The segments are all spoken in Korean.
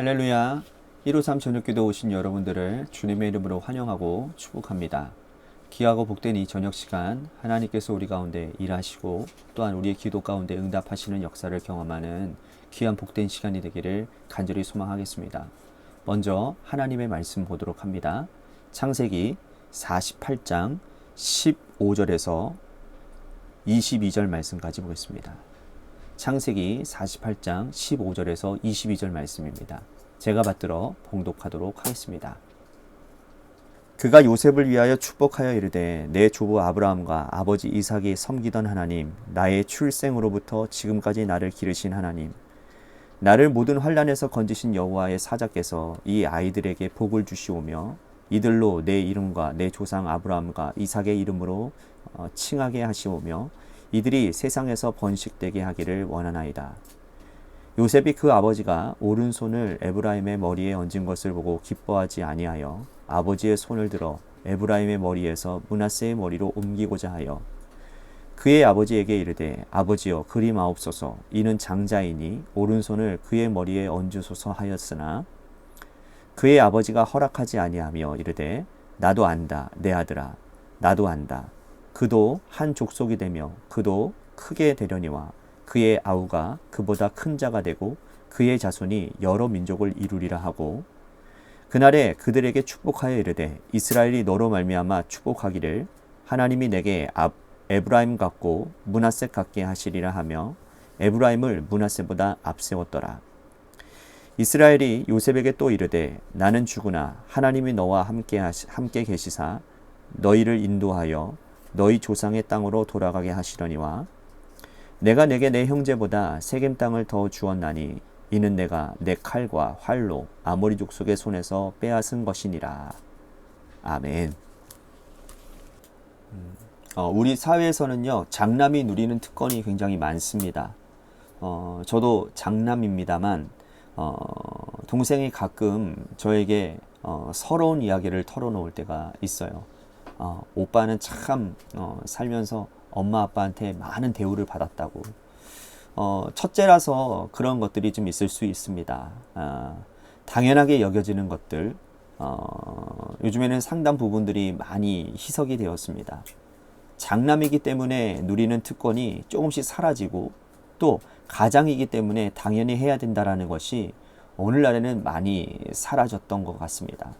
할렐루야. 153 저녁기도 오신 여러분들을 주님의 이름으로 환영하고 축복합니다. 귀하고 복된 이 저녁 시간 하나님께서 우리 가운데 일하시고 또한 우리의 기도 가운데 응답하시는 역사를 경험하는 귀한 복된 시간이 되기를 간절히 소망하겠습니다. 먼저 하나님의 말씀 보도록 합니다. 창세기 48장 15절에서 22절 말씀까지 보겠습니다. 창세기 48장 15절에서 22절 말씀입니다. 제가 받들어 봉독하도록 하겠습니다. 그가 요셉을 위하여 축복하여 이르되 내 조부 아브라함과 아버지 이삭이 섬기던 하나님, 나의 출생으로부터 지금까지 나를 기르신 하나님, 나를 모든 환난에서 건지신 여호와의 사자께서 이 아이들에게 복을 주시오며 이들로 내 이름과 내 조상 아브라함과 이삭의 이름으로 칭하게 하시오며 이들이 세상에서 번식되게 하기를 원하나이다. 요셉이 그 아버지가 오른손을 에브라임의 머리에 얹은 것을 보고 기뻐하지 아니하여 아버지의 손을 들어 에브라임의 머리에서 므낫세의 머리로 옮기고자 하여 그의 아버지에게 이르되 아버지여 그리 마옵소서 이는 장자이니 오른손을 그의 머리에 얹으소서 하였으나 그의 아버지가 허락하지 아니하며 이르되 나도 안다 내 아들아 나도 안다 그도 한 족속이 되며 그도 크게 되려니와 그의 아우가 그보다 큰 자가 되고 그의 자손이 여러 민족을 이루리라 하고 그날에 그들에게 축복하여 이르되 이스라엘이 너로 말미암아 축복하기를 하나님이 내게 에브라임 같고 므낫세 같게 하시리라 하며 에브라임을 므낫세보다 앞세웠더라. 이스라엘이 요셉에게 또 이르되 나는 죽으나 하나님이 너와 함께 계시사 너희를 인도하여 너희 조상의 땅으로 돌아가게 하시려니와 내가 내게 내 형제보다 세겜 땅을 더 주었나니 이는 내가 내 칼과 활로 아모리 족속의 손에서 빼앗은 것이니라. 아멘. 우리 사회에서는요 장남이 누리는 특권이 굉장히 많습니다. 저도 장남입니다만 동생이 가끔 저에게 서러운 이야기를 털어놓을 때가 있어요. 오빠는 참 살면서 엄마 아빠한테 많은 대우를 받았다고. 첫째라서 그런 것들이 좀 있을 수 있습니다. 당연하게 여겨지는 것들 요즘에는 상당 부분들이 많이 희석이 되었습니다. 장남이기 때문에 누리는 특권이 조금씩 사라지고 또 가장이기 때문에 당연히 해야 된다라는 것이 오늘날에는 많이 사라졌던 것 같습니다.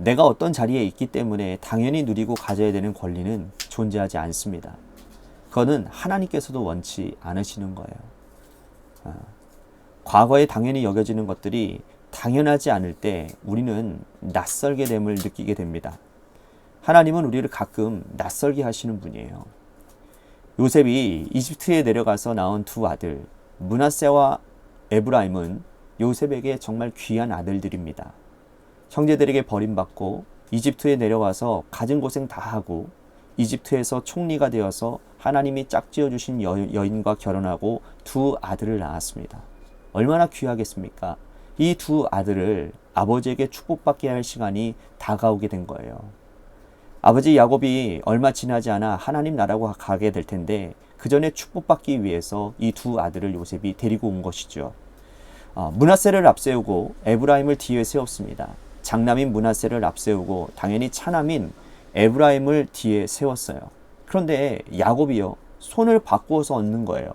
내가 어떤 자리에 있기 때문에 당연히 누리고 가져야 되는 권리는 존재하지 않습니다. 그거는 하나님께서도 원치 않으시는 거예요. 과거에 당연히 여겨지는 것들이 당연하지 않을 때 우리는 낯설게 됨을 느끼게 됩니다. 하나님은 우리를 가끔 낯설게 하시는 분이에요. 요셉이 이집트에 내려가서 낳은 두 아들 므낫세와 에브라임은 요셉에게 정말 귀한 아들들입니다. 형제들에게 버림받고 이집트에 내려와서 갖은 고생 다 하고 이집트에서 총리가 되어서 하나님이 짝지어 주신 여인과 결혼하고 두 아들을 낳았습니다. 얼마나 귀하겠습니까? 이 두 아들을 아버지에게 축복받게 할 시간이 다가오게 된 거예요. 아버지 야곱이 얼마 지나지 않아 하나님 나라로 가게 될 텐데 그 전에 축복받기 위해서 이 두 아들을 요셉이 데리고 온 것이죠. 므낫세를 앞세우고 에브라임을 뒤에 세웠습니다. 장남인 므낫세를 앞세우고 당연히 차남인 에브라임을 뒤에 세웠어요. 그런데 야곱이요 손을 바꾸어서 얹는 거예요.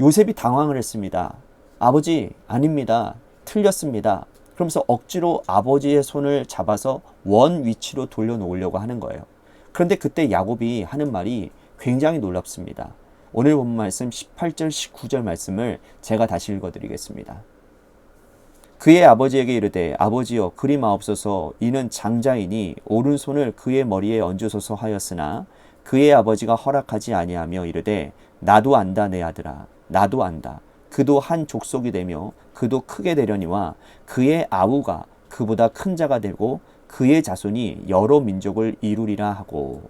요셉이 당황을 했습니다. 아버지 아닙니다. 틀렸습니다. 그러면서 억지로 아버지의 손을 잡아서 원 위치로 돌려놓으려고 하는 거예요. 그런데 그때 야곱이 하는 말이 굉장히 놀랍습니다. 오늘 본 말씀 18절 19절 말씀을 제가 다시 읽어드리겠습니다. 그의 아버지에게 이르되 아버지여 그리 마옵소서 이는 장자이니 오른손을 그의 머리에 얹으소서 하였으나 그의 아버지가 허락하지 아니하며 이르되 나도 안다 내 아들아 나도 안다 그도 한 족속이 되며 그도 크게 되려니와 그의 아우가 그보다 큰 자가 되고 그의 자손이 여러 민족을 이루리라 하고.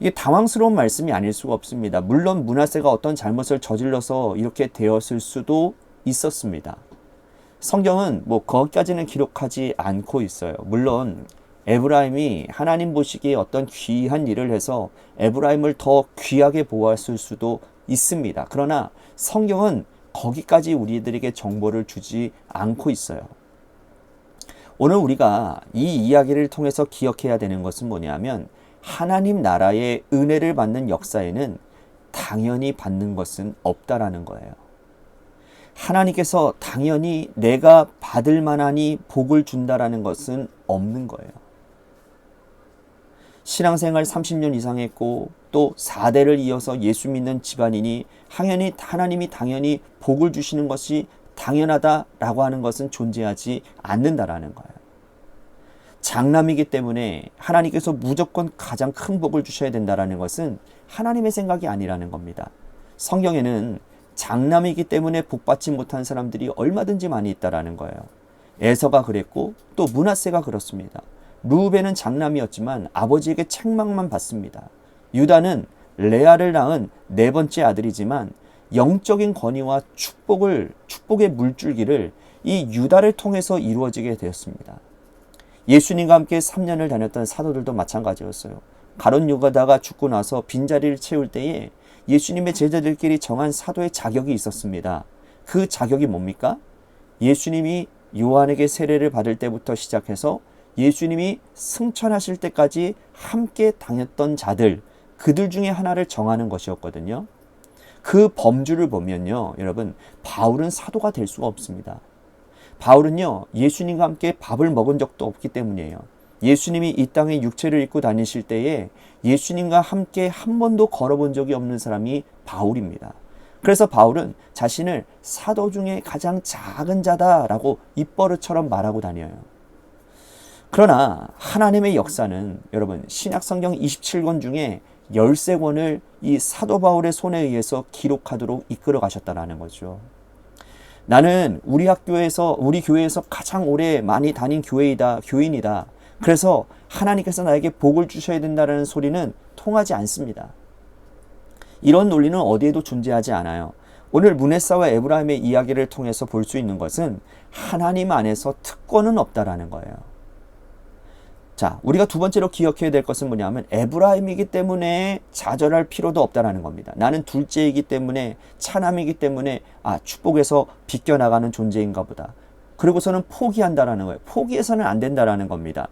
이게 당황스러운 말씀이 아닐 수가 없습니다. 물론 므낫세가 어떤 잘못을 저질러서 이렇게 되었을 수도 있었습니다. 성경은 거기까지는 기록하지 않고 있어요. 물론 에브라임이 하나님 보시기에 어떤 귀한 일을 해서 에브라임을 더 귀하게 보았을 수도 있습니다. 그러나 성경은 거기까지 우리들에게 정보를 주지 않고 있어요. 오늘 우리가 이 이야기를 통해서 기억해야 되는 것은 뭐냐면 하나님 나라의 은혜를 받는 역사에는 당연히 받는 것은 없다라는 거예요. 하나님께서 당연히 내가 받을 만하니 복을 준다라는 것은 없는 거예요. 신앙생활 30년 이상 했고 또 4대를 이어서 예수 믿는 집안이니 하나님이 당연히 복을 주시는 것이 당연하다라고 하는 것은 존재하지 않는다라는 거예요. 장남이기 때문에 하나님께서 무조건 가장 큰 복을 주셔야 된다라는 것은 하나님의 생각이 아니라는 겁니다. 성경에는 장남이기 때문에 복받지 못한 사람들이 얼마든지 많이 있다라는 거예요. 에서가 그랬고 또 므낫세가 그렇습니다. 르우벤은 장남이었지만 아버지에게 책망만 받습니다. 유다는 레아를 낳은 네 번째 아들이지만 영적인 권위와 축복의 물줄기를 이 유다를 통해서 이루어지게 되었습니다. 예수님과 함께 3년을 다녔던 사도들도 마찬가지였어요. 가룟 유다가 죽고 나서 빈자리를 채울 때에 예수님의 제자들끼리 정한 사도의 자격이 있었습니다. 그 자격이 뭡니까? 예수님이 요한에게 세례를 받을 때부터 시작해서 예수님이 승천하실 때까지 함께 다녔던 자들, 그들 중에 하나를 정하는 것이었거든요. 그 범주를 보면요, 여러분, 바울은 사도가 될 수가 없습니다. 바울은요, 예수님과 함께 밥을 먹은 적도 없기 때문이에요. 예수님이 이 땅에 육체를 입고 다니실 때에 예수님과 함께 한 번도 걸어본 적이 없는 사람이 바울입니다. 그래서 바울은 자신을 사도 중에 가장 작은 자다라고 입버릇처럼 말하고 다녀요. 그러나 하나님의 역사는 여러분 신약성경 27권 중에 13권을 이 사도 바울의 손에 의해서 기록하도록 이끌어 가셨다는 거죠. 나는 우리 교회에서 가장 오래 많이 다닌 교인이다. 그래서 하나님께서 나에게 복을 주셔야 된다는 소리는 통하지 않습니다. 이런 논리는 어디에도 존재하지 않아요. 오늘 므낫세와 에브라임의 이야기를 통해서 볼 수 있는 것은 하나님 안에서 특권은 없다라는 거예요. 자, 우리가 두 번째로 기억해야 될 것은 뭐냐면 에브라임이기 때문에 좌절할 필요도 없다라는 겁니다. 나는 둘째이기 때문에 차남이기 때문에 축복에서 비껴나가는 존재인가 보다. 그리고서는 포기한다라는 거예요. 포기해서는 안 된다라는 겁니다.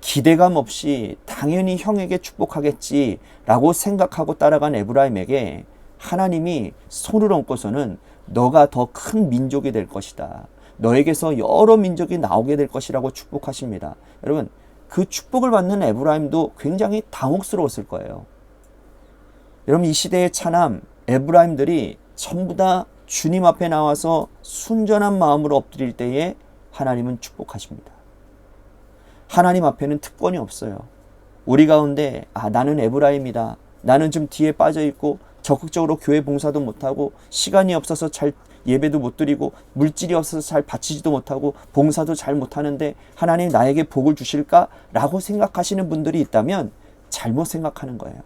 기대감 없이 당연히 형에게 축복하겠지라고 생각하고 따라간 에브라임에게 하나님이 손을 얹고서는 너가 더 큰 민족이 될 것이다. 너에게서 여러 민족이 나오게 될 것이라고 축복하십니다. 여러분, 그 축복을 받는 에브라임도 굉장히 당혹스러웠을 거예요. 여러분, 이 시대의 차남 에브라임들이 전부 다 주님 앞에 나와서 순전한 마음으로 엎드릴 때에 하나님은 축복하십니다. 하나님 앞에는 특권이 없어요. 우리 가운데 나는 에브라임이다. 나는 좀 뒤에 빠져있고 적극적으로 교회 봉사도 못하고 시간이 없어서 잘 예배도 못 드리고 물질이 없어서 잘 바치지도 못하고 봉사도 잘 못하는데 하나님 나에게 복을 주실까? 라고 생각하시는 분들이 있다면 잘못 생각하는 거예요.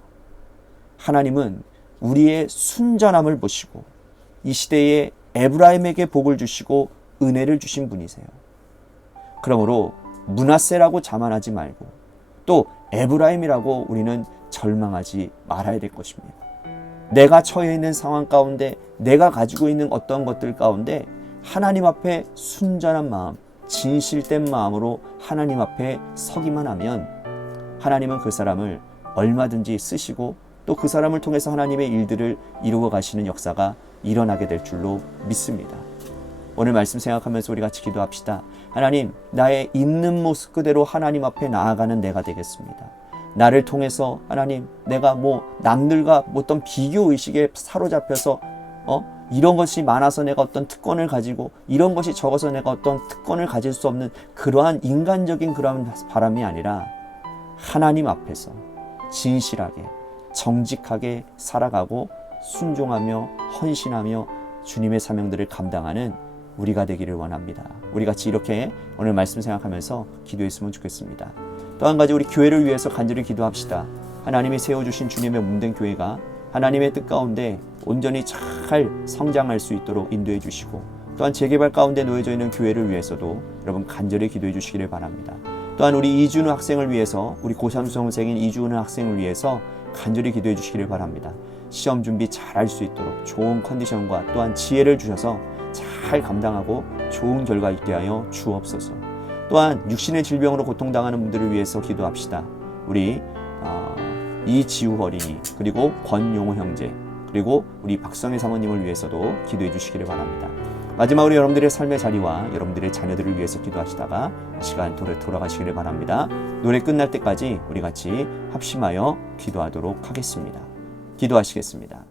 하나님은 우리의 순전함을 보시고 이 시대에 에브라임에게 복을 주시고 은혜를 주신 분이세요. 그러므로 므낫세라고 자만하지 말고 또 에브라임이라고 우리는 절망하지 말아야 될 것입니다. 내가 처해 있는 상황 가운데 내가 가지고 있는 어떤 것들 가운데 하나님 앞에 순전한 마음, 진실된 마음으로 하나님 앞에 서기만 하면 하나님은 그 사람을 얼마든지 쓰시고 또 그 사람을 통해서 하나님의 일들을 이루어 가시는 역사가 일어나게 될 줄로 믿습니다. 오늘 말씀 생각하면서 우리 같이 기도합시다. 하나님, 나의 있는 모습 그대로 하나님 앞에 나아가는 내가 되겠습니다. 나를 통해서 하나님, 내가 남들과 어떤 비교의식에 사로잡혀서 이런 것이 많아서 내가 어떤 특권을 가지고 이런 것이 적어서 내가 어떤 특권을 가질 수 없는 그러한 인간적인 그러한 바람이 아니라 하나님 앞에서 진실하게 정직하게 살아가고 순종하며 헌신하며 주님의 사명들을 감당하는 우리가 되기를 원합니다. 우리 같이 이렇게 오늘 말씀 생각하면서 기도했으면 좋겠습니다. 또 한 가지 우리 교회를 위해서 간절히 기도합시다. 하나님이 세워주신 주님의 몸된 교회가 하나님의 뜻 가운데 온전히 잘 성장할 수 있도록 인도해 주시고 또한 재개발 가운데 놓여져 있는 교회를 위해서도 여러분 간절히 기도해 주시기를 바랍니다. 또한 우리 이준우 학생을 위해서 우리 고3 수험생인 이준우 학생을 위해서 간절히 기도해 주시기를 바랍니다. 시험 준비 잘 할 수 있도록 좋은 컨디션과 또한 지혜를 주셔서 잘 감당하고 좋은 결과 있게 하여 주옵소서. 또한 육신의 질병으로 고통당하는 분들을 위해서 기도합시다. 우리 이지우 어린이, 그리고 권용호 형제, 그리고 우리 박성희 사모님을 위해서도 기도해 주시기를 바랍니다. 마지막으로 여러분들의 삶의 자리와 여러분들의 자녀들을 위해서 기도하시다가 시간 돌아가시기를 바랍니다. 노래 끝날 때까지 우리 같이 합심하여 기도하도록 하겠습니다. 기도하시겠습니다.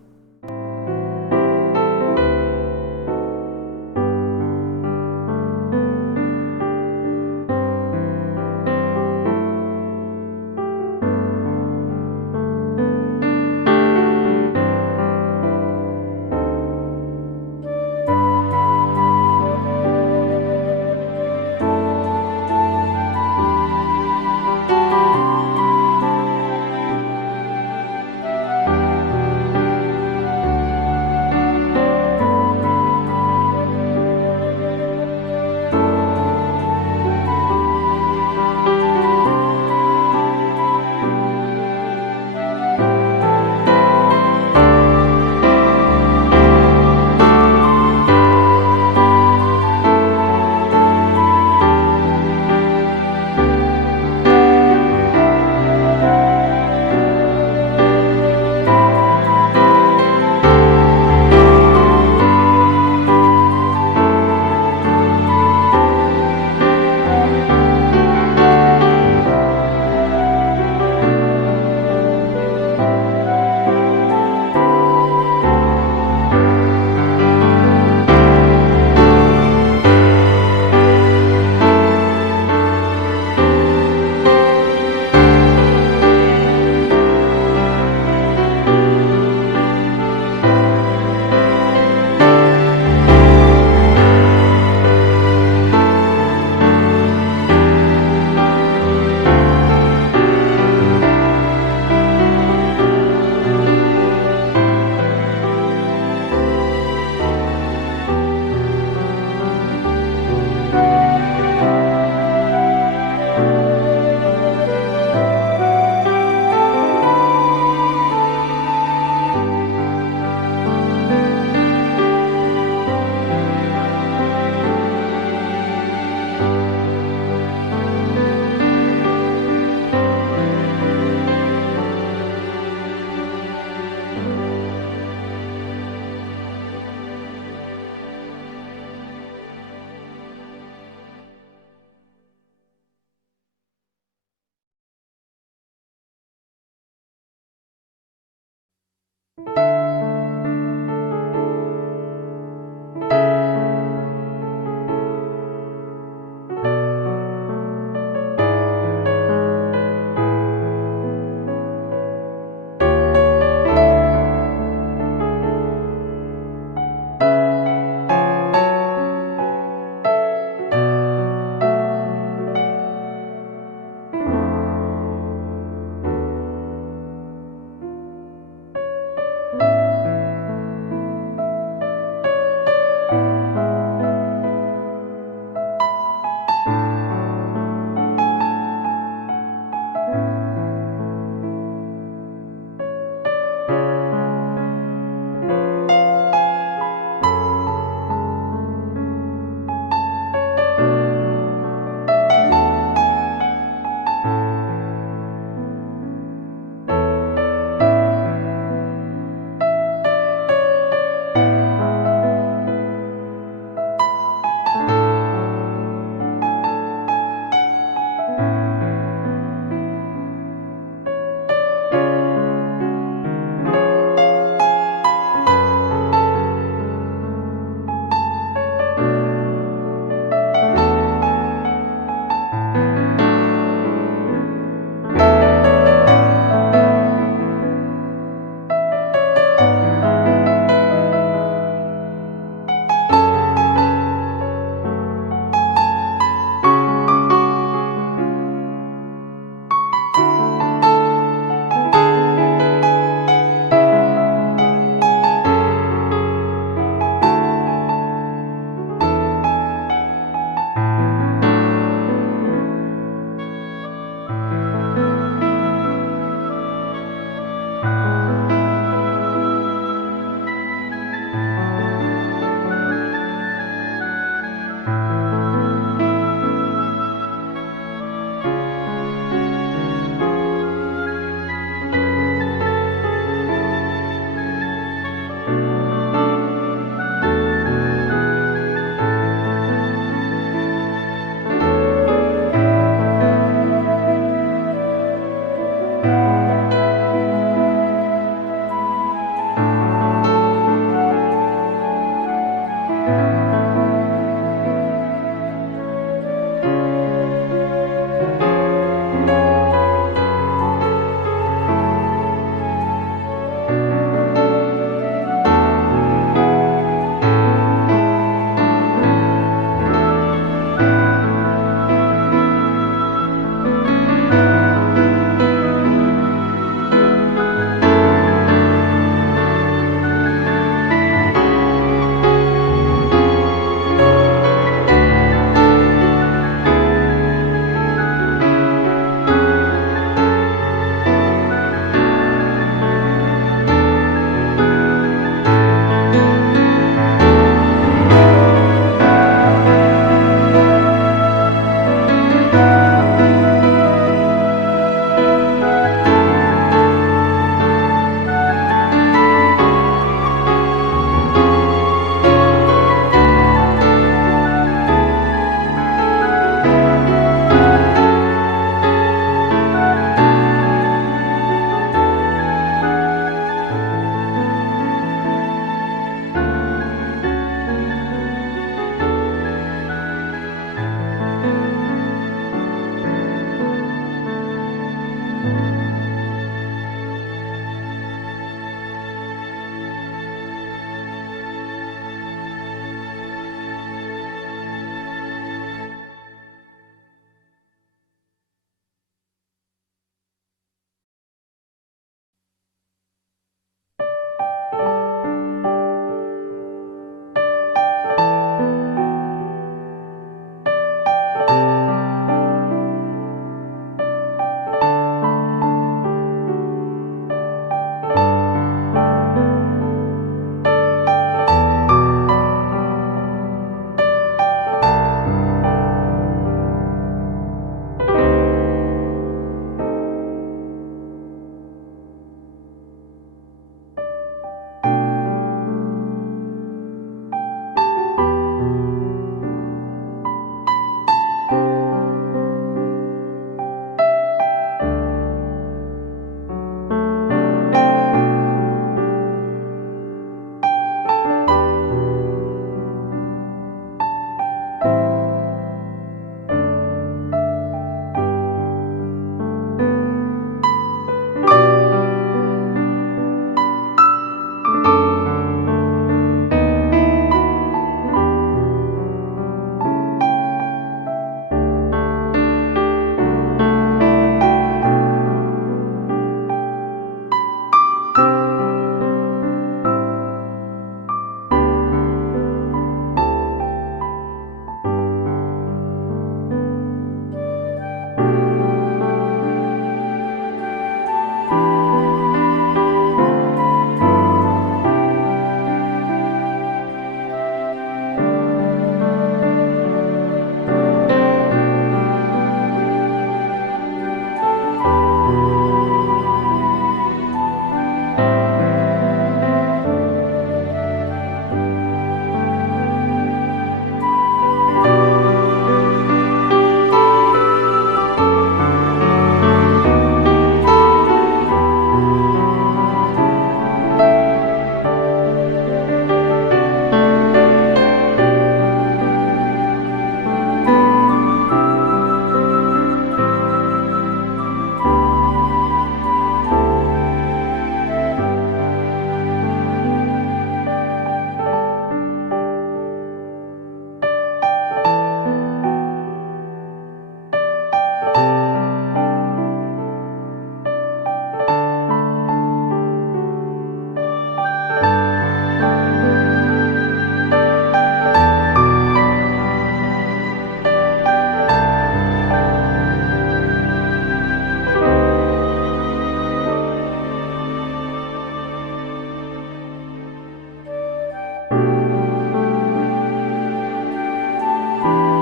감사합니다.